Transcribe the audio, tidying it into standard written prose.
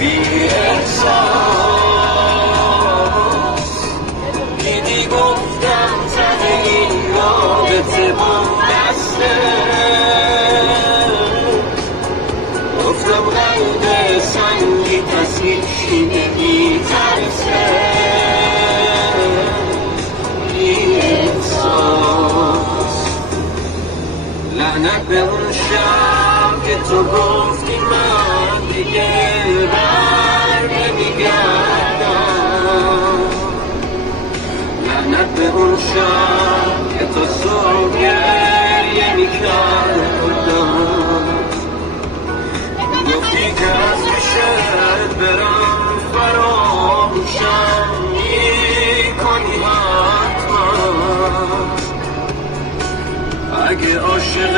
بی احساس دیدی گفتم ته این رابطه با دسته گفتم قلب سنگی پس هیچی نمی‌ترسه بی احساس لعنت به اون شب که تو گفتی من دیگه بر نمیگردم لعنت به اون شب که تو صبح گریه میکردم گفتی که از پیشت برم فراموشم میکنی حتما اگه عاشق